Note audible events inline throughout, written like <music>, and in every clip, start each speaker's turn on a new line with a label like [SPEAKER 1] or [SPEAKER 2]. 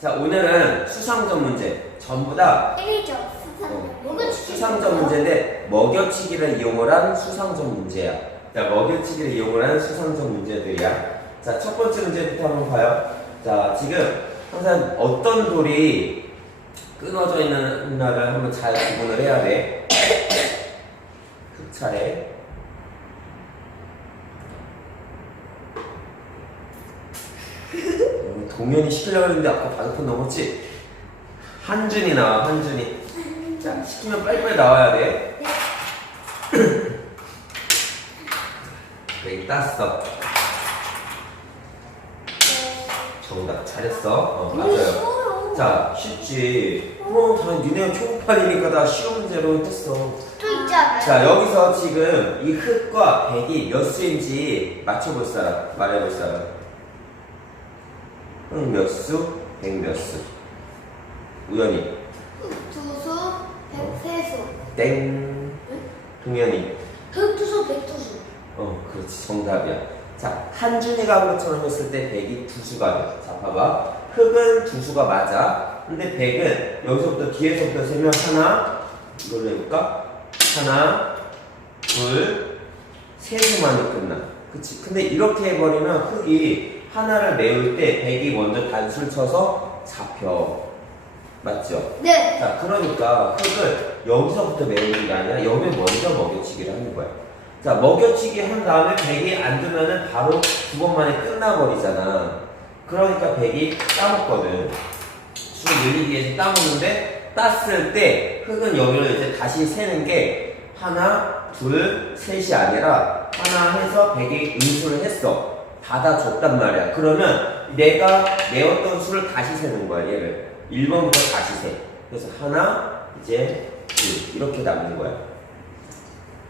[SPEAKER 1] 자, 오늘은 수상점 문제. 전부 다
[SPEAKER 2] 1점
[SPEAKER 1] 어,
[SPEAKER 2] 수상
[SPEAKER 1] 수상점 문제인데 먹여치기를 이용을 한 수상점 문제야. 자, 먹여치기를 이용을 한 수상점 문제들이야. 자, 첫 번째 문제부터 한번 봐요. 자, 지금 항상 어떤 돌이 끊어져 있는 날을 한번 잘 구분을 해야 돼. <coughs> 그 차례. 어, 동현이 시키려고 했는데 아까 번 넘었지? 한준이 나와, 한준이. 자, 시키면 빨리빨리 나와야 돼. <laughs> 그래, 땄어. 정답, 잘했어. 어, 맞아요. 자, 쉽지. 어, 다 니네 초급반이니까 다 쉬운 문제로 했어. 자, 여기서 지금 이 흙과 백이 몇 수인지 맞춰볼 사람, 말해볼 사람. 흙몇 수, 백몇 수. 우연히.
[SPEAKER 2] 두수 백세수
[SPEAKER 1] 땡. 동현이.
[SPEAKER 2] 흑두수 백두수
[SPEAKER 1] 어, 그렇지. 정답이야. 자, 한준이가 한 것처럼 했을 때 백이 두 수가 돼. 자, 봐봐. 흑은 두 수가 맞아. 근데 백은 여기서부터 뒤에서부터 세면 하나, 이걸로 해볼까? 하나, 둘, 세 수만으로 끝나. 그치? 근데 이렇게 해버리면 흑이 하나를 메울 때 백이 먼저 단수를 쳐서 잡혀. 맞죠?
[SPEAKER 2] 네
[SPEAKER 1] 자, 그러니까 흙을 여기서부터 메우는 게 아니라 여기 먼저 먹여치기를 하는 거야. 자, 먹여치기 한 다음에 백이 안 두면은 바로 두 번 만에 끝나버리잖아. 그러니까 백이 따먹거든. 수 늘리기 위해서 따먹는데 땄을 때 흙은 여기를 이제 다시 세는 게 하나, 둘, 셋이 아니라 하나 해서 백이 음수를 했어. 닫아줬단 말이야. 그러면 내가 내었던 수를 다시 세는 거야, 얘를. 1번부터 다시 세. 그래서 하나, 이제 둘. 이렇게 남는 거야.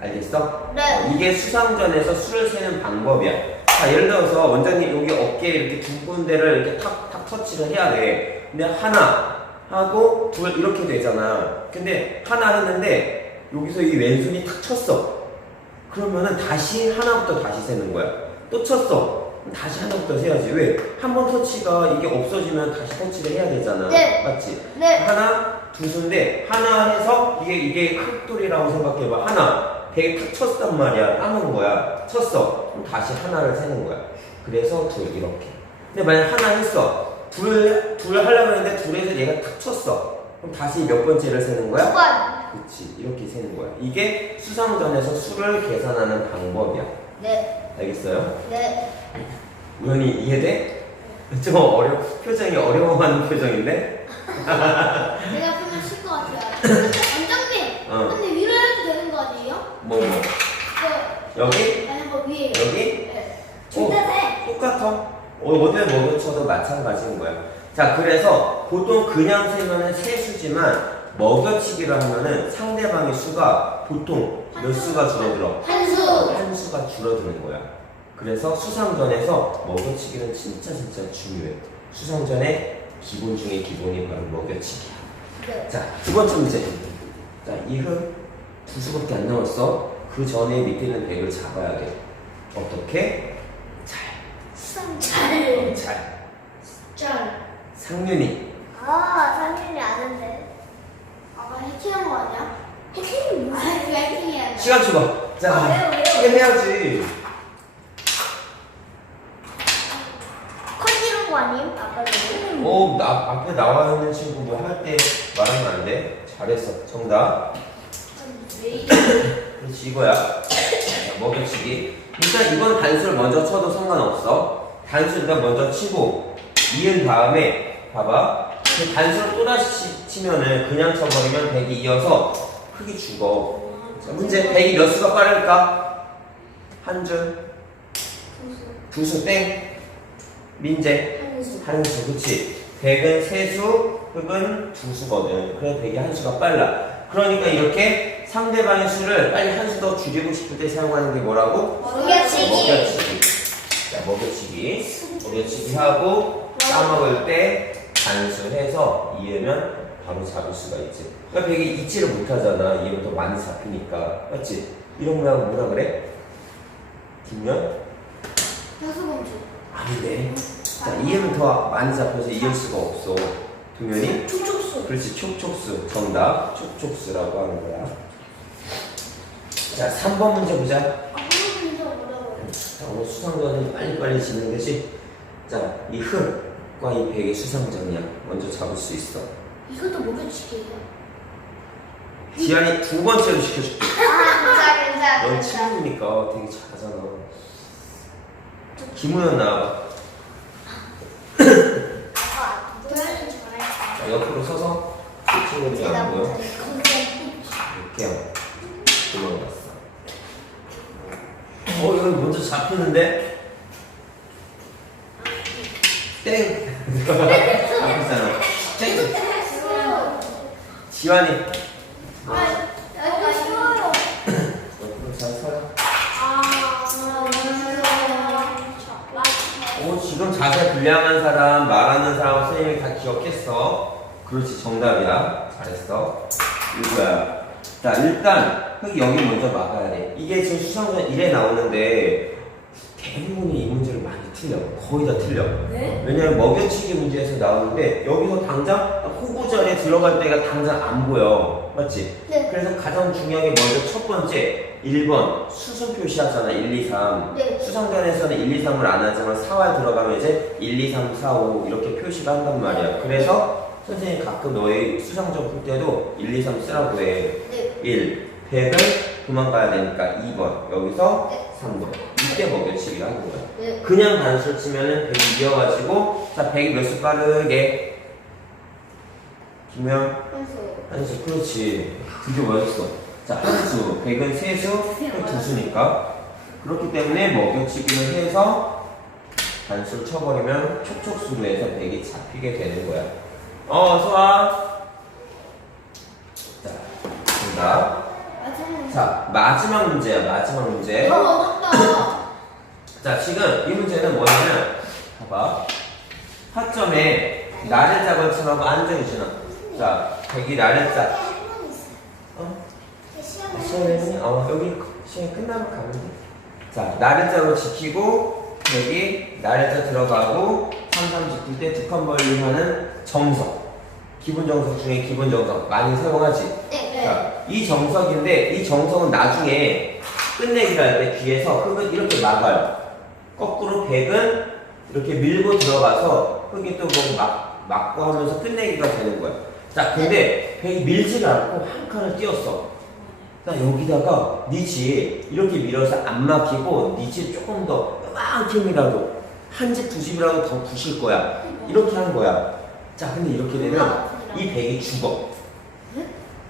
[SPEAKER 1] 알겠어?
[SPEAKER 2] 네.
[SPEAKER 1] 어, 이게 수상전에서 수를 세는 방법이야. 자, 예를 들어서 원장님 여기 어깨에 이렇게 두 군데를 이렇게 탁, 탁 터치를 해야 돼. 근데 하나 하고 둘 이렇게 되잖아. 근데 하나 했는데 여기서 이 왼손이 탁 쳤어. 그러면은 다시 하나부터 다시 세는 거야. 또 쳤어. 다시 하나부터 세야지. 왜? 한 번 터치가 이게 없어지면 다시 터치를 해야 되잖아.
[SPEAKER 2] 네.
[SPEAKER 1] 맞지?
[SPEAKER 2] 네.
[SPEAKER 1] 하나, 두 수인데 하나 해서 이게 이게 흑돌이라고 생각해봐. 하나 되게 탁 쳤단 말이야. 따먹은 거야. 쳤어. 그럼 다시 하나를 세는 거야. 그래서 둘 이렇게. 근데 만약 하나 했어. 둘, 둘 하려고 했는데 둘에서 얘가 탁 쳤어. 그럼 다시 몇 번째를 세는 거야?
[SPEAKER 2] 두 번
[SPEAKER 1] 그치. 이렇게 세는 거야. 이게 수상전에서 수를 계산하는 방법이야.
[SPEAKER 2] 네.
[SPEAKER 1] 알겠어요?
[SPEAKER 2] 네.
[SPEAKER 1] 우연히 이해돼? 좀 어려, 표정이 어려워하는 표정인데?
[SPEAKER 2] 내가 보면 쉴것 같아요 원장님
[SPEAKER 1] 어.
[SPEAKER 2] 근데 위로 해도 되는 거 아니에요?
[SPEAKER 1] 뭐, 뭐.
[SPEAKER 2] 그
[SPEAKER 1] 여기?
[SPEAKER 2] 아니 뭐 위에
[SPEAKER 1] 여기?
[SPEAKER 2] 네. 둘다 세.
[SPEAKER 1] 똑같아. 어, 어디에 먹여쳐도 마찬가지인 거야. 자, 그래서 보통 그냥 세면은 세 수지만 먹여치기를 하면은 상대방의 수가 보통 몇 수가 줄어들어?
[SPEAKER 2] 한 수.
[SPEAKER 1] 한 수가 줄어드는 거야. 그래서 수상전에서 먹여치기는 진짜 진짜 중요해. 수상전의 기본 중에 기본이 바로 먹여치기야.
[SPEAKER 2] 네.
[SPEAKER 1] 자, 두 번째 문제. 자, 이흙 두 수밖에 안 남았어. 그 전에 밑에 있는 백을 잡아야 돼. 어떻게? 잘.
[SPEAKER 2] 잘.
[SPEAKER 1] 어, 잘.
[SPEAKER 2] 잘.
[SPEAKER 1] 상윤이.
[SPEAKER 2] 아 상윤이 아는데. 아까 해킹한 거 아니야? 해킹이 뭐야? 왜 해킹해야 돼?
[SPEAKER 1] 시간 주고. 자,
[SPEAKER 2] 아, 왜요, 왜요?
[SPEAKER 1] 이게 해야지.
[SPEAKER 2] 컨디는 거 아님? 아까 그
[SPEAKER 1] 어, 나 앞에 나와 있는 친구 뭐 할 때 말하면 안 돼. 잘했어. 정답.
[SPEAKER 2] 왜 이래?
[SPEAKER 1] 그렇지 이거야. 자, 먹여치기. 일단 이건 단수를 먼저 쳐도 상관없어. 단수 일단 먼저 치고 이은 다음에 봐봐. 그 단수를 또 다시 치- 치면은 그냥 쳐버리면 백이 이어서 크기 죽어. 자, 문제 백이 몇 수가 빠를까? 한 줄, 두 수 땡. 민재.
[SPEAKER 2] 한수.
[SPEAKER 1] 한 수, 그치? 백은 세 수, 흑은 두 수거든. 그래서 백이 한 수가 빨라. 그러니까 이렇게 상대방의 수를 빨리 한 수 더 줄이고 싶을 때 사용하는 게 뭐라고?
[SPEAKER 2] 먹여치기.
[SPEAKER 1] 먹여치기. 자, 먹여치기. 먹여치기 하고 따먹을 때 단수해서 이으면 바로 잡을 수가 있지. 그러니까 백이 잊지를 못하잖아. 더 많이 잡히니까. 맞지? 이런 모양은 뭐라 그래? 뒷면?
[SPEAKER 2] 여수공주.
[SPEAKER 1] 아니네. 자, 이음은 더 많이 잡혀서 이을 수가 없어. 동현이?
[SPEAKER 2] 촉촉수.
[SPEAKER 1] 그렇지, 촉촉수. 정답. 촉촉수라고 하는 거야. 자, 3번 문제 보자.
[SPEAKER 2] 아, 한번 더 어려워요.
[SPEAKER 1] 자, 오늘 수상전은 빨리빨리 지는 것이 자, 이 흙과 이 백의 수상전이야. 먼저 잡을 수 있어.
[SPEAKER 2] 이것도 먹여치기예요.
[SPEAKER 1] 지안이 두 번째로 시켜줄게.
[SPEAKER 2] 아, 괜찮아, 괜찮아.
[SPEAKER 1] 넌 친구니까 되게 잘하잖아. 김우현 나와봐.
[SPEAKER 2] 아빠, 도현이 잘했어.
[SPEAKER 1] 자, 옆으로 서서
[SPEAKER 2] 제가
[SPEAKER 1] 안 보여.
[SPEAKER 2] 못하니까.
[SPEAKER 1] 이렇게 들어갔어. 어, 이건 먼저 잡히는데? 땡! <laughs> 잡혔잖아. 땡!
[SPEAKER 2] 했어요.
[SPEAKER 1] 지환이.
[SPEAKER 2] 아, 쉬워요.
[SPEAKER 1] 옆으로 잘 서요.
[SPEAKER 2] 아,
[SPEAKER 1] 오, 지금 자세 불량한 사람, 말하는 사람, 선생님이 다 기억했어. 그렇지, 정답이야. 잘했어. 이거야. 자, 일단, 흙 여기 먼저 막아야 돼. 이게 지금 수상전 1에 나오는데, 대부분이 이 문제를 많이 틀려. 거의 다 틀려.
[SPEAKER 2] 네?
[SPEAKER 1] 왜냐면 먹여치기 문제에서 나오는데, 여기서 당장 자리에 들어갈 때가 당장 안 보여. 맞지?
[SPEAKER 2] 네.
[SPEAKER 1] 그래서 가장 중요한 게 먼저 첫 번째, 1번, 수순 표시하잖아, 1, 2, 3.
[SPEAKER 2] 네.
[SPEAKER 1] 수상전에서는 1, 2, 3을 안 하지만 4화 들어가면 이제 1, 2, 3, 4, 5 이렇게 표시를 한단 말이야. 그래서 선생님이 가끔 너의 수상전 풀 때도 1, 2, 3 쓰라고 해.
[SPEAKER 2] 네.
[SPEAKER 1] 1. 100을 도망가야 되니까 2번. 여기서
[SPEAKER 2] 네.
[SPEAKER 1] 3번. 이때 먹여치기를 하는 거야.
[SPEAKER 2] 네.
[SPEAKER 1] 그냥 단수를 치면은 100이 이어가지고 자, 100이 몇 수 빠르게 김영
[SPEAKER 2] 한수.
[SPEAKER 1] 한수 그렇지. 드디어 맞았어. 자 한수. 100은 세수 두 수니까. 그렇기 때문에 먹여치기를 해서 단수를 쳐버리면 촉촉수로 해서 100이 잡히게 되는 거야. 어 어서와 자 정답.
[SPEAKER 2] 마지막.
[SPEAKER 1] 자 마지막 문제야 마지막 문제.
[SPEAKER 2] 어, 어렵다. <laughs>
[SPEAKER 1] 자 지금 이 문제는 뭐냐면 봐봐. 타점에 나를 잡은 층하고 앉아있잖아 자 100이 나를 잡
[SPEAKER 2] 한번 있어요.
[SPEAKER 1] 어?
[SPEAKER 2] 시험에
[SPEAKER 1] 시험에는 어 여기 시험 끝나면 가면 돼. 자 나를자로 지키고 여기 나를자 들어가고 삼삼 지킬 때 두 칸 벌리하는 정석. 기본 정석 중에 기본 정석 많이 사용하지.
[SPEAKER 2] 네. 네.
[SPEAKER 1] 자, 이 정석인데 이 정석은 나중에 끝내기를 할 때 뒤에서 흙은 이렇게 막아요. 거꾸로 백은 이렇게 밀고 들어가서 흙이 또뭐 막, 막고 하면서 끝내기가 되는 거야. 자, 근데 백이 밀지를 않고 한 칸을 띄었어. 자, 여기다가 니치 이렇게 밀어서 안 막히고 니치 조금 더 요만큼이라도 한 집, 두 집이라도 더 부실 거야. 이렇게 한 거야. 자, 근데 이렇게 되면 이 백이 죽어.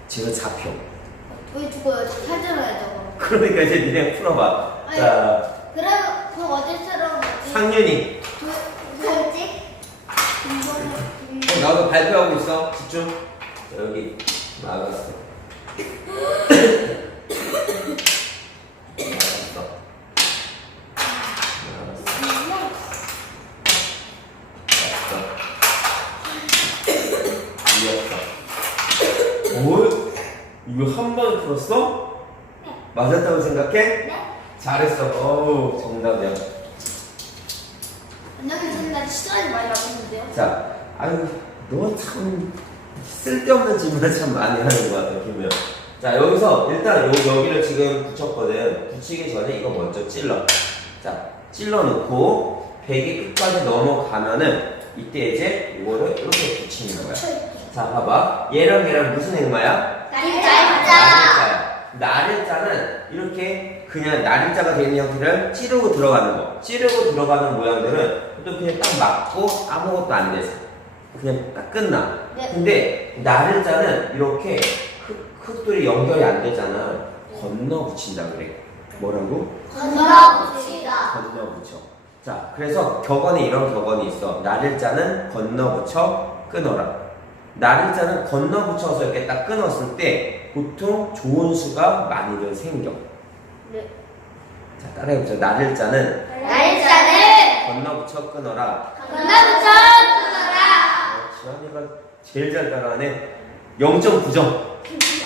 [SPEAKER 1] 제가 잡혀.
[SPEAKER 2] 왜 죽어요? 다 살잖아요,
[SPEAKER 1] 그러니까 이제 니네 풀어봐. 자,
[SPEAKER 2] 저거. 그럼 그 어디처럼 뭐지?
[SPEAKER 1] 상윤이.
[SPEAKER 2] 뭐지?
[SPEAKER 1] 어, 나도 발표하고 있어. 집중. 자, 여기 나갔어. 나갔어. 나갔어. 이었어. 뭘? 이거 한 번에 풀었어? 맞았다고 생각해?
[SPEAKER 2] 네.
[SPEAKER 1] 잘했어. 어우, 정답이야.
[SPEAKER 2] 안녕히 계십니다. 시간이 많이 남았는데요.
[SPEAKER 1] 자, 아유, 너 참 쓸데없는 질문을 참 많이 하는 것 같아, 김우현. 자, 여기서 일단 요, 여기를 지금 붙였거든. 붙이기 전에 이거 먼저 찔러. 자, 찔러 놓고 백이 끝까지 넘어가면은 이때 이제 이거를 이렇게 붙이는 거야. 자, 봐봐. 얘랑 얘랑 무슨 행마야? 나를자야. 나를자는 이렇게 그냥 나를자가 되는 형태를 찌르고 들어가는 거. 찌르고 들어가는 모양들은 또 그냥 딱 맞고 아무것도 안 돼서 그냥 딱 끝나.
[SPEAKER 2] 네.
[SPEAKER 1] 근데 나를자는 이렇게 흙, 흙들이 연결이 안 되잖아. 건너 붙인다 그래. 뭐라고?
[SPEAKER 2] 건너봅시다.
[SPEAKER 1] 건너 붙여. 자, 그래서 격언에 이런 격언이 있어. 나를 자는 건너 붙여 끊어라. 나를 자는 건너 붙여서 이렇게 딱 끊었을 때 보통 좋은 수가 많이들 생겨.
[SPEAKER 2] 네.
[SPEAKER 1] 자, 따라해보자. 나를 자는
[SPEAKER 2] 날짜는
[SPEAKER 1] 건너 붙여 끊어라.
[SPEAKER 2] 끊어라.
[SPEAKER 1] 어, 지환이가 제일 잘 따라하네. 0.9점.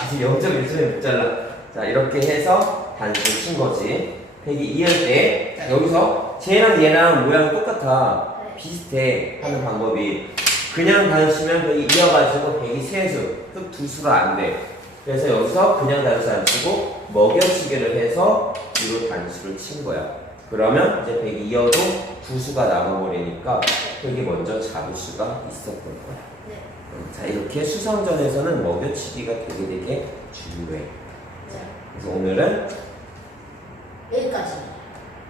[SPEAKER 1] 아직 0.1점에 못 잘라. 자, 이렇게 해서 단수를 친 거지. 102할 때, 자, 여기서 쟤랑 얘랑 모양이 똑같아. 비슷해 하는 방법이 그냥 단수면 백이 이어가지고 백이 세수, 흙 두수가 안 돼. 그래서 여기서 그냥 단수 안 치고 먹여치기를 해서 위로 단수를 친 거야. 그러면 이제 백이 이어도 두수가 남아버리니까 백이 먼저 잡을 수가 있었던 거야.
[SPEAKER 2] 네.
[SPEAKER 1] 음, 자 이렇게 수성전에서는 먹여치기가 되게 되게 중요해.
[SPEAKER 2] 자,
[SPEAKER 1] 그래서 오늘은
[SPEAKER 2] 여기까지.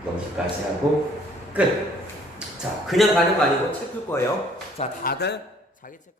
[SPEAKER 1] 여기까지 하고 끝. 자, 그냥 가는 거 아니고 책 풀 거예요. 자, 다들 자기 책.